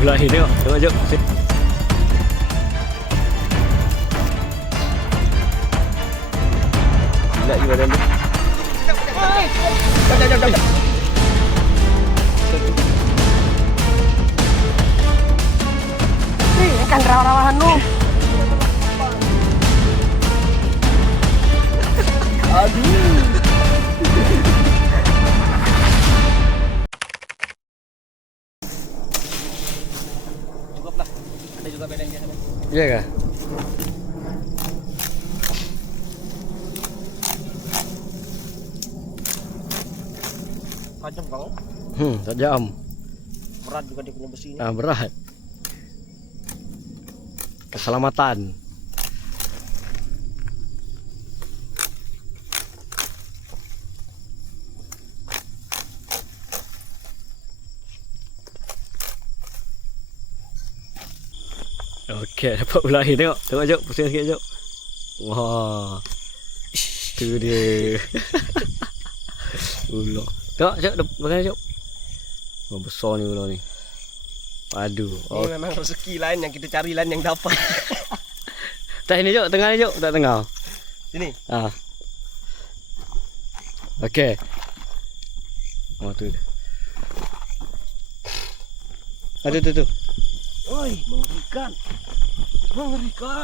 Mulai tengok, tengok jom. Gila je badan dia. Jom. Ikan rawa-rawahan lu. Aduh. Cukuplah. Ada juga bedanya sana. Iya kah? Tajam banget. Tajam. Berat juga dia punya besi ini. Ah, berat. Keselamatan. Okey, dapat ular air tengok. Tengok jom, pusing sikit jom. Wah. Tu dia. Ular. Tengok jom, belakang jom. Wah, besar ni ular ni. Padu. Ini memang rezeki lain yang kita cari lain yang dapat. Tak ini jom, tengah ni jom. Tak tengah. Sini. Ah. Okey. Oh tu dia. Ada tu. Oi, mengerikan. Mengerikan.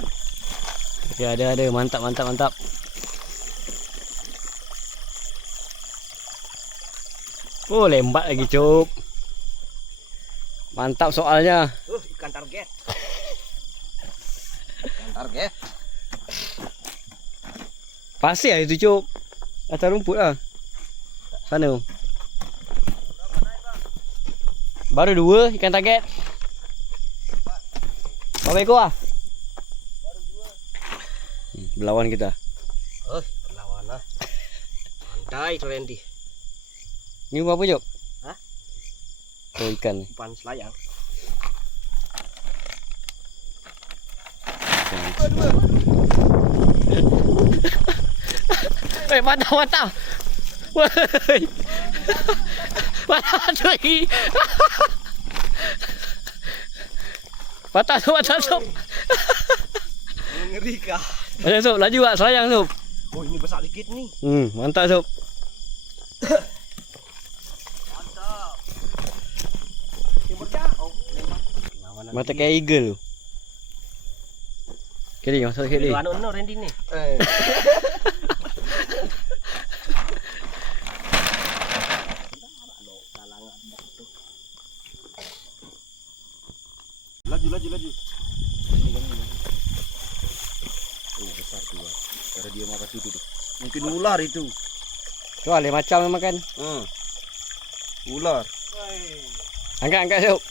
Ya ada. Mantap. Oh, lembat lagi, Cuk. Mantap soalnya. Ikan target. Ikan target. Pasir lah itu, Cuk. Atas rumput lah. Sana. Baru 2 ikan target. Berapa ekor lah? Baru 2. Berlawan kita. Berlawan lah. Pandai tu Randy. Ni berapa, Cuk? Hah? Oh, ikan ni. Umpan selayang. Mantap. Woi. Patah tu lagi. Patah tu. Mengerikan. Ayo Sob, laju tak selayang Sob. Oh, ini besar dikit ni. Mantap Sob. Mantap. Timur jauh. Mata kayak eagle tu. Kiri masuk kiri. Anu Randy ni. Laju. Oh, besar tu lah. Cara dia makan tu. Mungkin ular itu. Tu lah, macam memang kan. Ular. Angkat Sob.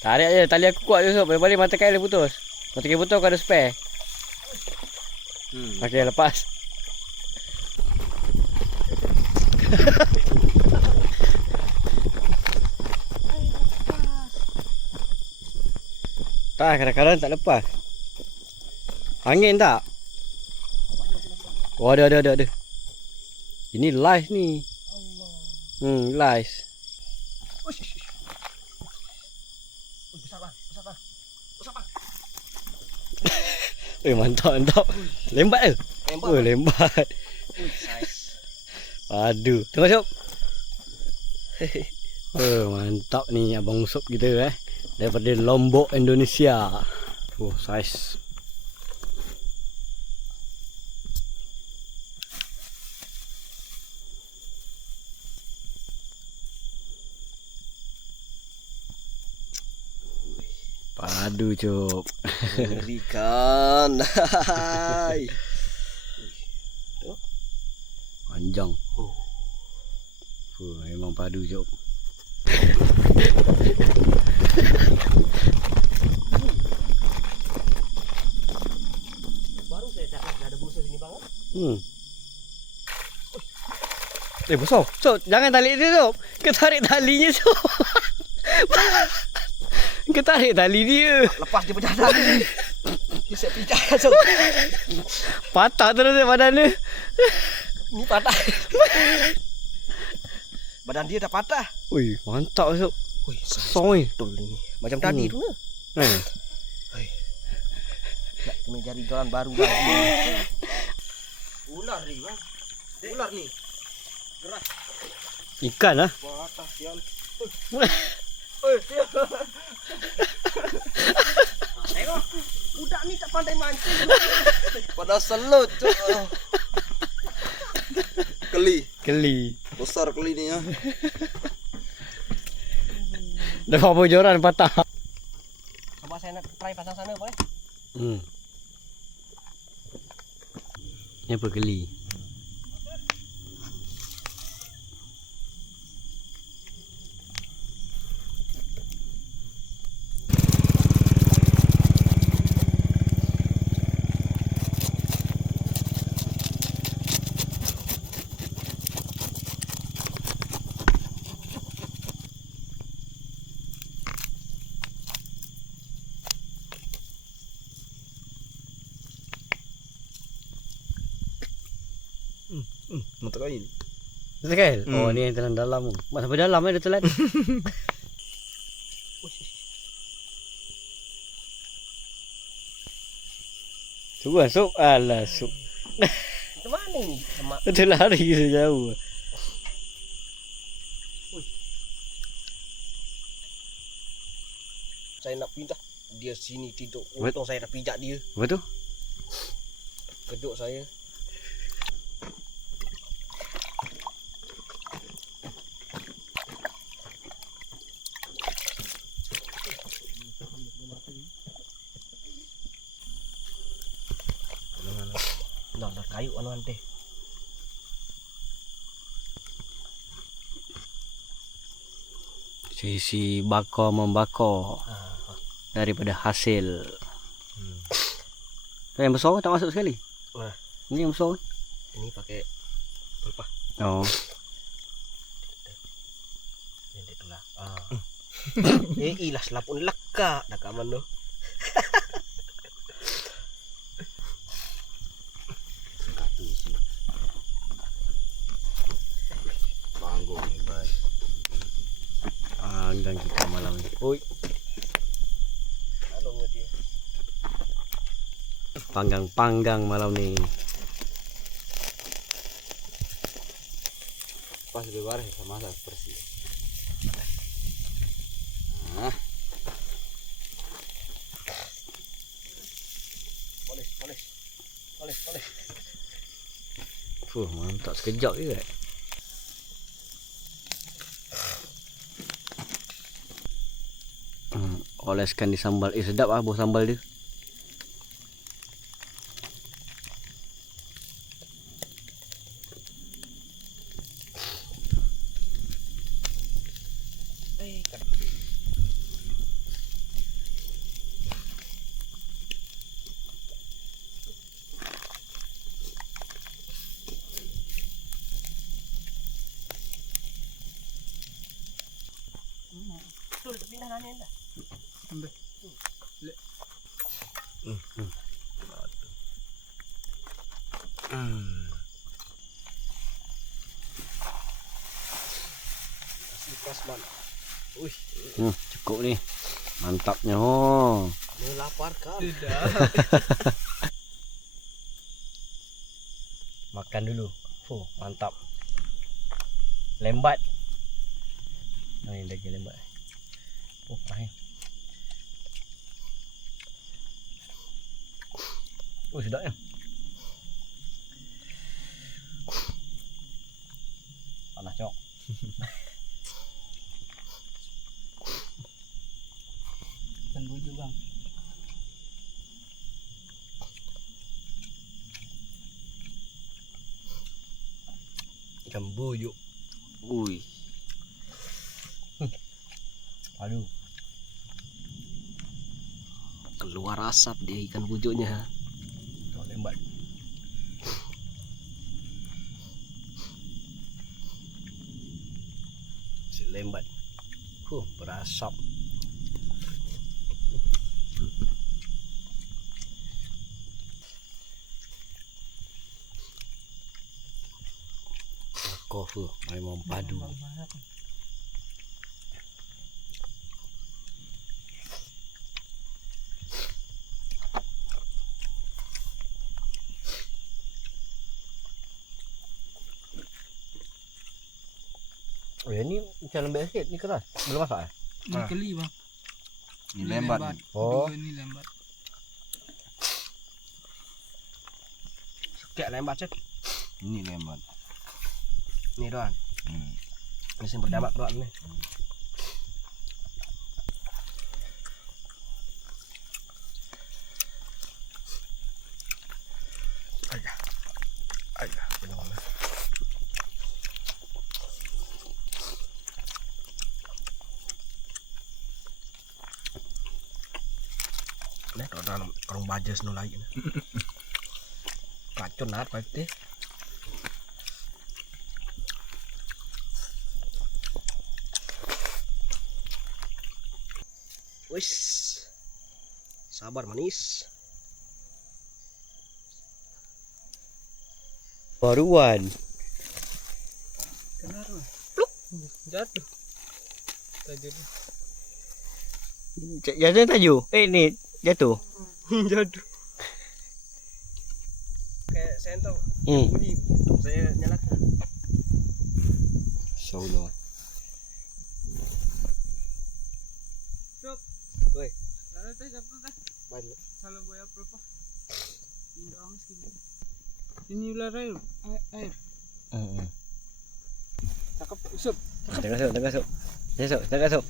Tarik je, tali aku kuat je Sob. Balik mata kail dia putus. Mata kail putus kau ada spare. Okey, lepas. Tak, kadang-kadang tak lepas. Angin tak? Oh, ada. Ini live ni. Live. Besar bang. Mantap. Lembat ke? Lembat. Size. Aduh, tengok Sob. Mantap ni abang Sob kita daripada Lombok, Indonesia. Saiz. Padu Cuk. Mengerikan. Panjang. Memang padu Cuk. Baru saya cakap ada busur sini banget. Besar. Sob, jangan tarik dia Sob. Ketarik talinya Sob. Ketarik tali dia. Lepas dia pecah tali. Dia siap pecah Sob. Patah terus badan dia. Ni patah. Badan dia dah patah. Ui, mantap Cuk. Wih, Soi. betul ini. Macam tadi tu lah. Nak kena cari jalan baru lagi. Ular ni bang. Ular ni. Gerah. Ikan lah. Patah sial. Tengok. Budak ni tak pandai mancing. Pada selut. Keli. Besar keli ni ya. Dah berapa joran patah. Coba saya nak try pasang sana boleh? Ni apa geli? Mantap kain. Betul. Oh ni yang telan dalam tu. Mak sampai dalam dia telan. Tu masuk. Alah sup. Macam mana ni? Semak. Dia lari sejauh. Saya nak pindah. Dia sini tidur. Untung saya dah pijak dia. Apa tu? Keduk saya. Dah kayu anu ante. Sisi bakar membakar daripada hasil. Yang besar tak masuk sekali. Wah. Ini yang besar. Ini pakai pelepah. Oh. Yang dia telah. Ilah selapun lekak dah kat mana. Panggung ni baik. Panggang kita malam ni. Oi. Anu dia. Panggang malam ni. Pas lebih barang sama masak bersih. Polis. Mantap sekejap je kan. Oleskan di sambal. Sedap ah buah sambal dia. Betul, pindah nanya dah. Sipas mana? Wih, Cukup ni. Mantapnya oh. Melapar kan? Makan dulu. Mantap. Lembat. Ini daging lembat. Pahit. Sedapnya. Panas cok. Ikan buju bang. Ikan bujuk. Ui. Aduh. Keluar asap dia ikan bujuknya. Kau lembat. Si lembat. Berasap. Cakap tu memang padu. Oh ya, ni macam lembek sikit. Ni keras. Belum masak eh? Ni keli bang. Ni lembat. Oh. Dua ni lembat. Sikit lembat cek. Ini lembat. Ni doan. Hmm. Mesin berdamak doan ni. Ayah, benar. Nih, dalam karung baja seno lagi ni. Racun nat pasti. Wis. Sabar manis. Baruan. Kenapa? Pluk. Jatuh. Tajud. Jatuh tajuk. Ni jatuh. Jatuh. Kayak sentong Hmm. bunyi. Saya nyalakan. Insyaallah. Woi, Lalu teh jatuh teh. balik. Salah boya apa? Indang segini. Ini ular air. Air. Cakep usup. Tengah masuk. Tengah masuk.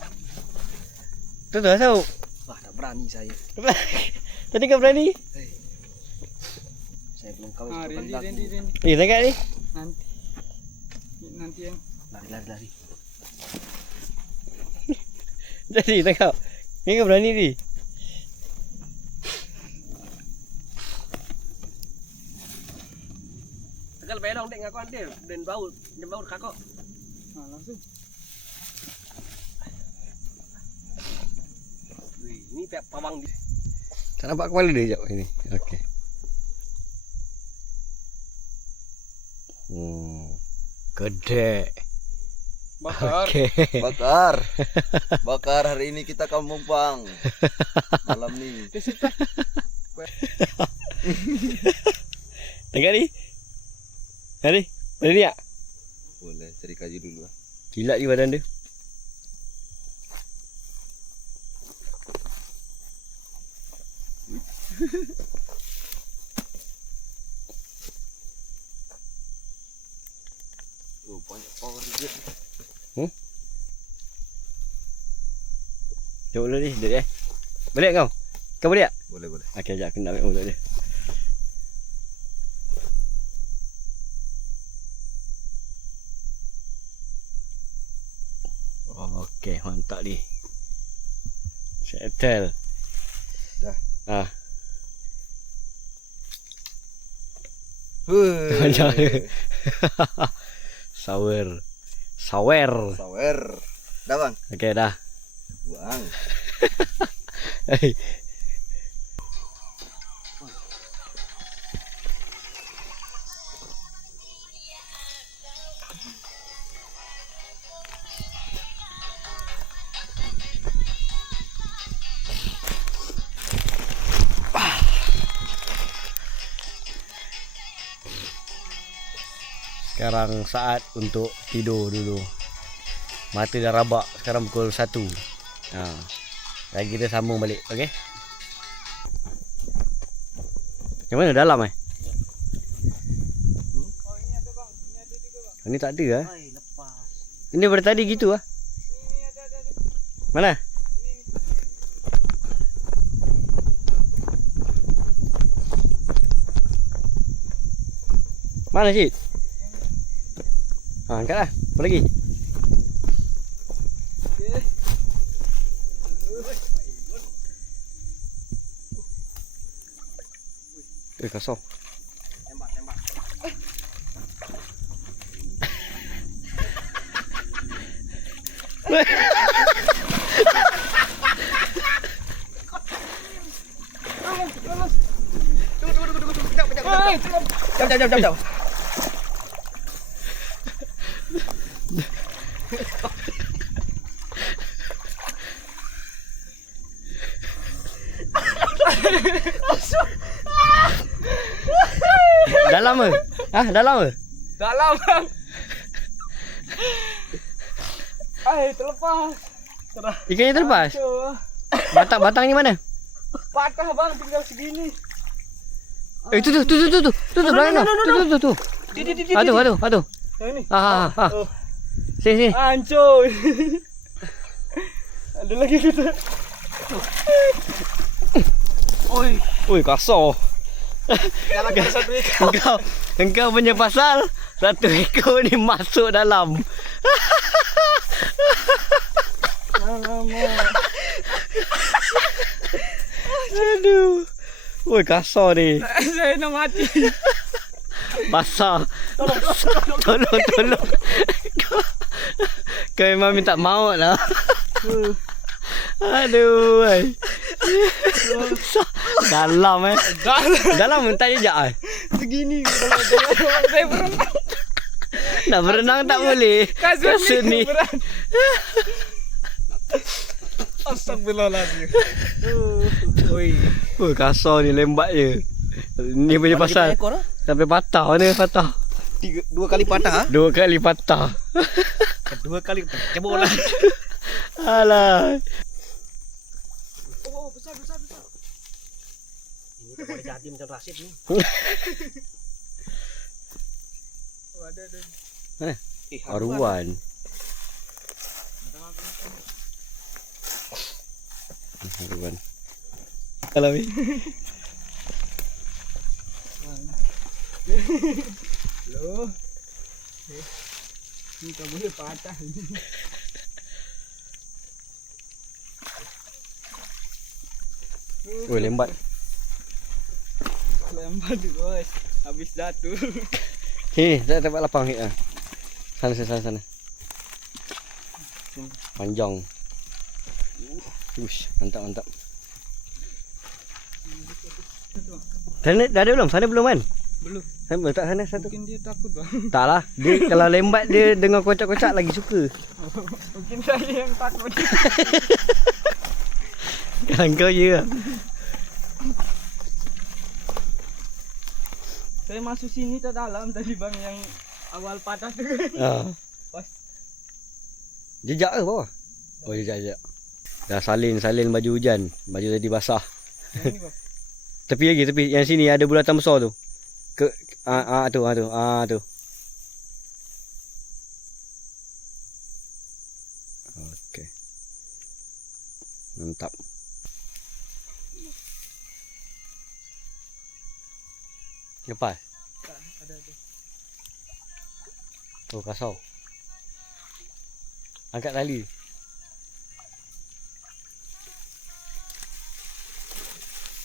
Tu masuk. Wah, tak berani saya. Tadi kau berani? Saya belum kawin Ah, satu kali Randy. Eh, tengok ni. Nanti yang Lari. Jadi tengok. Ni kau berani ni. Tegal belong dek ngaku ande dan baut kakak. langsung. Wih, ini pihak pawang di. Tak nampak kepala dia jap ini. Okey. Gede. Bakar. Okey. Bakar hari ini kita kampung pang. Malam ni. Tengok ni. Hari. Berani tak? Boleh cari kayu dulu. Kilat je badan dia. Oh, banyak power dia. Jom dulu ni, duduk Balik kau? Kau boleh tak? Boleh. Okey, sekejap aku nak ambil mulut dia. Okey, mantap ni. Settle. Dah. Ah, Huh. macam mana? Sawer. Sawer. Dah bang. Okey, dah. Buang. Hei. Sekarang saat untuk tidur dulu. Mata dah rabak sekarang pukul 1. Lagi kita sambung balik, okey? Yang mana dalam Oh, ini ada bang. Ini ada juga bang. Ini tak ada ah. Hai, lepas. Ini dari tadi gitu ah. Ini ada. Mana? Mana Cik? Angkat lah. Apa lagi? Okey. Kosong. Tembak. Jom. Dalam ke? Ah, dalam ke? Dalam bang. Terlepas. Ikannya terlepas? Hancur. Batang ni mana? Patah bang, tinggal segini. Tu belakang tu. Aduh. Ini. Sini. Hancur. Ada lagi kita. Oi, kasar. Jangan kena satu ekor. Engkau punya pasal satu ekor ni masuk dalam. Alamak. Aduh. Oi, kasar ni. Saya nak mati. Basah. Tolong. Kau memang minta maut lah. Aduh. Dalam Dalam tak jejak Segini kalau saya berenang. Nak berenang tak boleh. Kasut ni. berat. Astagfirullahaladzim. Oi, kasar ni, lembat je. Ni punya pasal sampai patah ni, patah. 2 kali patah. 2 kali patah. 2 kali cebol lah. Alah. Oh, besar. Ini tak boleh jadi macam Rasid ni. Oh, ada. Aruan. Aruan. Kalau ni. Loh. Ni tak boleh patah ni. Oi, lembat. Lembat tu guys. Habis jatuh. Sini, saya tempat lapang ni. Sana. Panjang. Ush, mantap. Sana dah ada belum? Sana belum kan? Belum. Sana letak sana satu. Mungkin dia takut bang. Tak lah. Dia kalau lembat dia dengar kocak-kocak lagi suka. Mungkin saya yang takut. Kalau kau je lah. Saya masuk sini tak dalam tadi bang yang awal patah tu. Pas. Jejak ke bawah? Oh, jejak. Dah salin baju hujan. Baju tadi basah. Yang ni bang. Tepi yang sini ada bulatan besar tu. Tu. Okey. Mantap. Lepas. Ada. Oh, kasau. Angkat tali.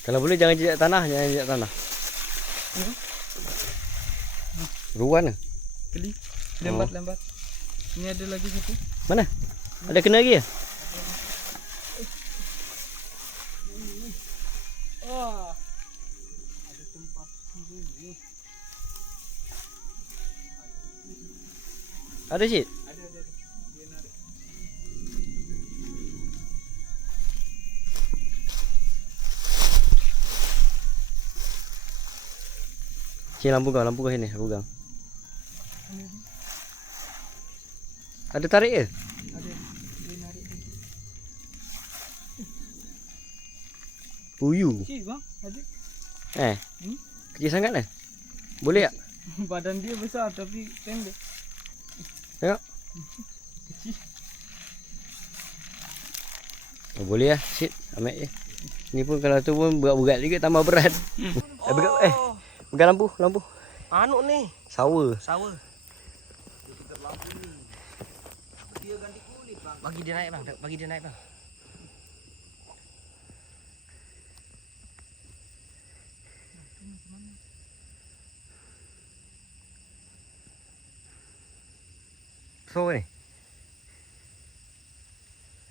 Kalau boleh jangan jejak tanah. Ruan ke? Keli. Lembat. Ini ada lagi satu. Mana? Ada kena lagi ya? Oh. Ada tempat sini. Ada shit? Ada. Dia narik. Sini lampu kau sini, aku pegang. Ada tarik ke? Ada. Dia narik. Puyuh. Cik bang, ada. Kecil sangat lah. Boleh tak? Badan dia besar tapi pendek. Tengok. Kecil. Oh, boleh lah. Shit. Ambil je. Ni pun kalau tu pun berat-berat juga, tambah berat. Pegang lampu. Anu ni. Sawa. Dia ganti kulit bang. Bagi dia naik bang. Sawa ni.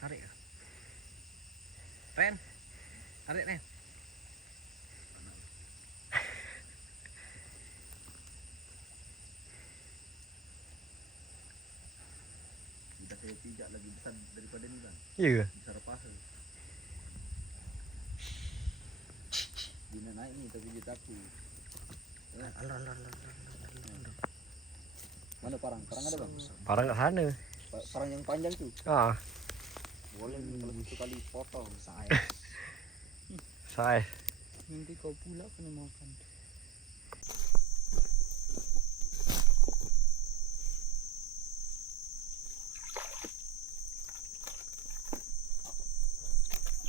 Tarik ke? Ren. Tarik Ren. saya pijak lagi besar daripada ni kan. Ya ke? Besar paha. Dia nak naik ni tapi dia takut. Mana parang? Parang ada bang? Parang kat sana. Parang yang panjang tu. Ah, Boleh kalau satu kali potong saya. saya. Nanti kau pula kena makan.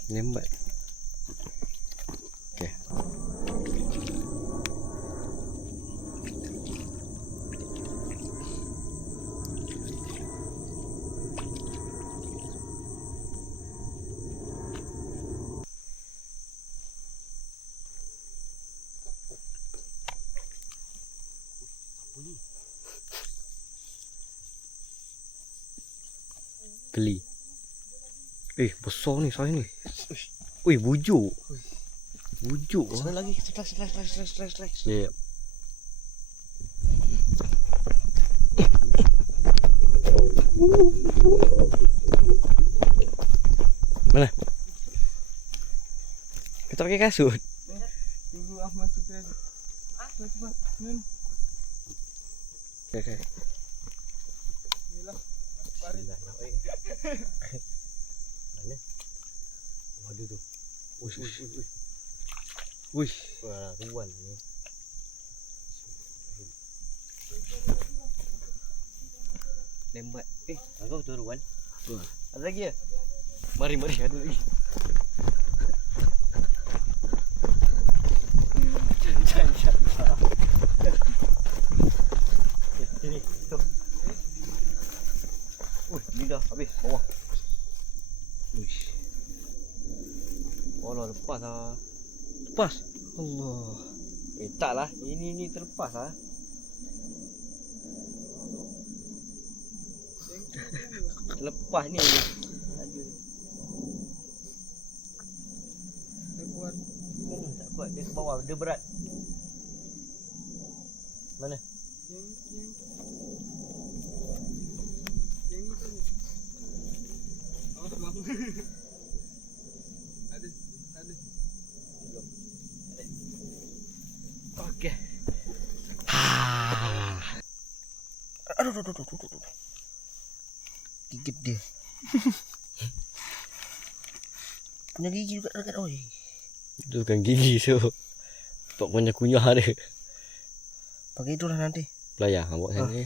Lembat. Okey. Geli. Besar ni saya ni. Ui, bujuk. Bujuk. Sana lagi. Strike. Ya. Mana? Kita pakai kasut. Tunggu Ahmad masuk ke. Cepat. Nun. Okay. Yalah. Parit. Mana? Waduh tu. Uish. Wah, ruan ni. Lembat. Kau tu ruan. Ada lagi ya? Mari, ada lagi. Jangan. Sini. Ni dah habis bawah. Uish. Oh, lepas lah. Lepas? Allah. Taklah. Ini terlepas lah. Terlepas ni. Aduh. Tak kuat. Tak kuat. Dia ke bawah. Dia berat. Mana? Yang ni tu. Awas bang. Ada. Okey. Aduh. Gigit dia. Punya gigi juga dekat. Oi. Itu bukan gigi tu. Tok kunyah dia. Pakai itulah nanti. Pelayar bawa sana.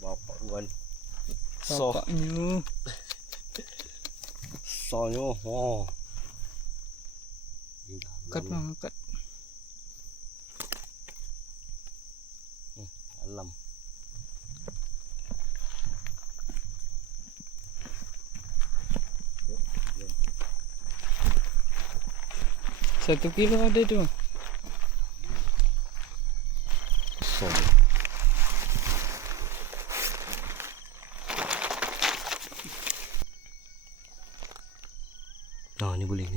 Bapak ruan. Bapaknya. Soalnya. Oh. Angkat bang, angkat. Dalam. Satu kilo ada tu. So. Oh, ni boleh.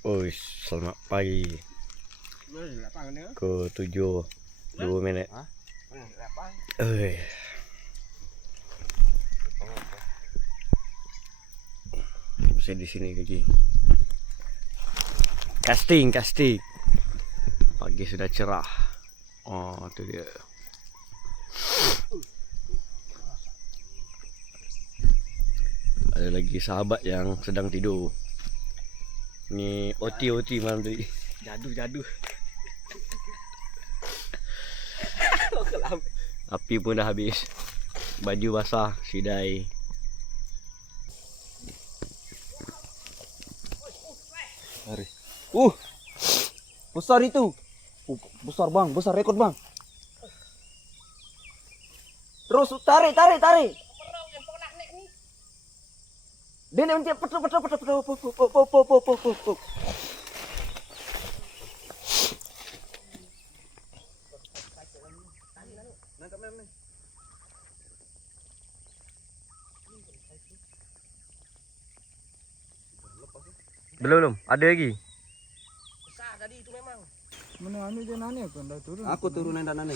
Oi, selamat pagi. Ke 7:02 minit. Oi. Masih di sini lagi. Casting. Pagi sudah cerah. Oh, tu dia. Ada lagi sahabat yang sedang tidur. Ni OT malam tadi. Jadu. Api pun dah habis. Baju basah sidai. Mari. Besar itu. Besar bang, besar rekod bang. Terus tarik. Dia nanti petuk. Belum, ada lagi. Besar tadi itu memang. Mana anu je nani kan dah turun. Aku turunin dan aneh.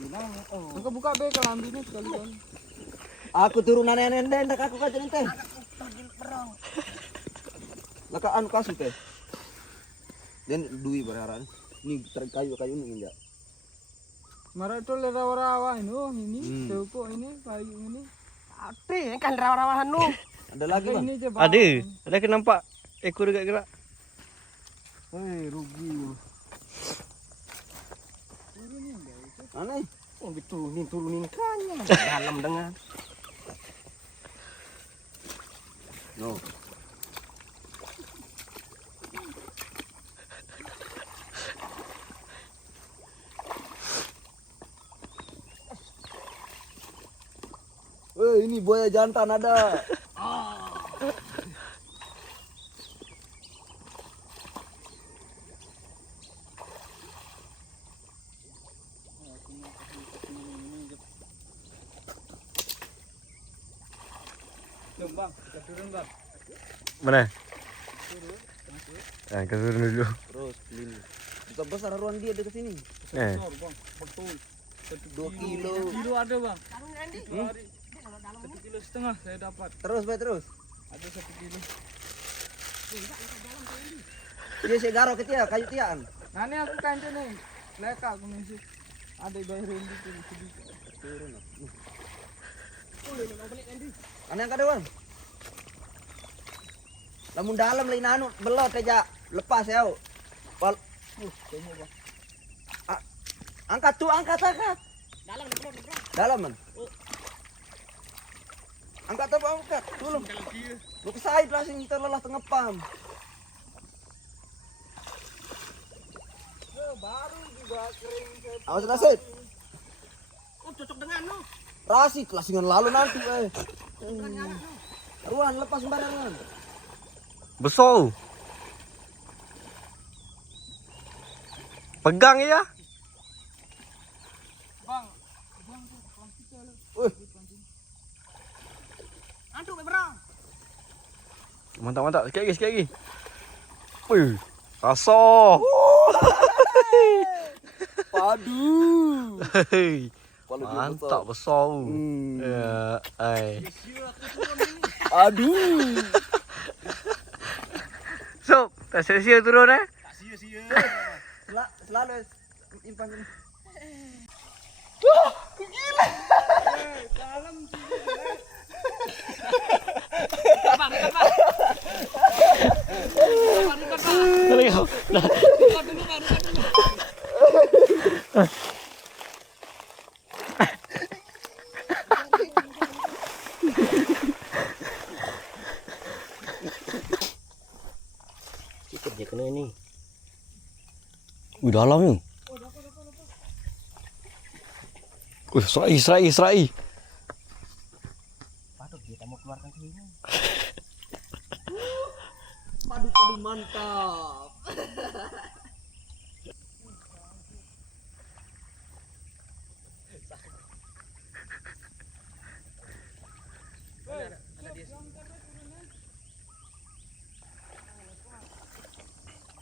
Bilang, engkau buka be kelambi ni sekali kan. Aku turunan aneh ndak aku kajen teh. Laka anu kasu teh. Dan duwi bararan. Ini kayu ini enggak. Marah tu le rawa-rawa ini, tepuk ini, kayu ini. Ate kan rawa-rawahan nu. Ada lagi bang. Ini je bawah. Ada ke nampak ekor gerak-gerak. Hei, rugi. Aneh. Oh turunin kanya. Dalam dengan. No. Ini buaya jantan ada. Jom bang, kita turun bang. Mana? Kita turun dulu. Terus ini. Besar haruan dia dekat sini. Besar bang, betul. 2 kilo. Kilo ada bang. 1,5 kilo saya dapat. Terus terus. Ada 1 kilo. Dia segaro ketia kayu tiaan. Nani aku kantor nih. Leka aku mesti. Ada bayarin gitu sedikit. Turun. Aneh angkat dewan. Lamun dalam lain anu belot aja lepas ya. Tengok bang. Angkat tuh, angkat. Dalam man. Angkat apa angkat? Dulu. Lu ke side lah sing kita lelah tengah pam. Baru juga kering. Awas Rasid. Cocok dengan nu. Rasid lasingan lalu nanti Ruan lepas sembarangan. Besar. Pegang ya. Bang, Antuk berang. Mantap. Sikit lagi. Wih, rasa. Padu. Mantap besar. Ya, Aduh. So, tak sia-sia turun Tak sia-sia. Selalu impan ini. dalam Cukup dia kena ini. Dalam ni. Serai. Patut dia tak mau keluarkan sini. Padu mantap.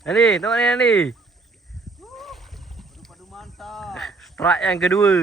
Ni, tengok ni. Padu mantap. Strike yang kedua.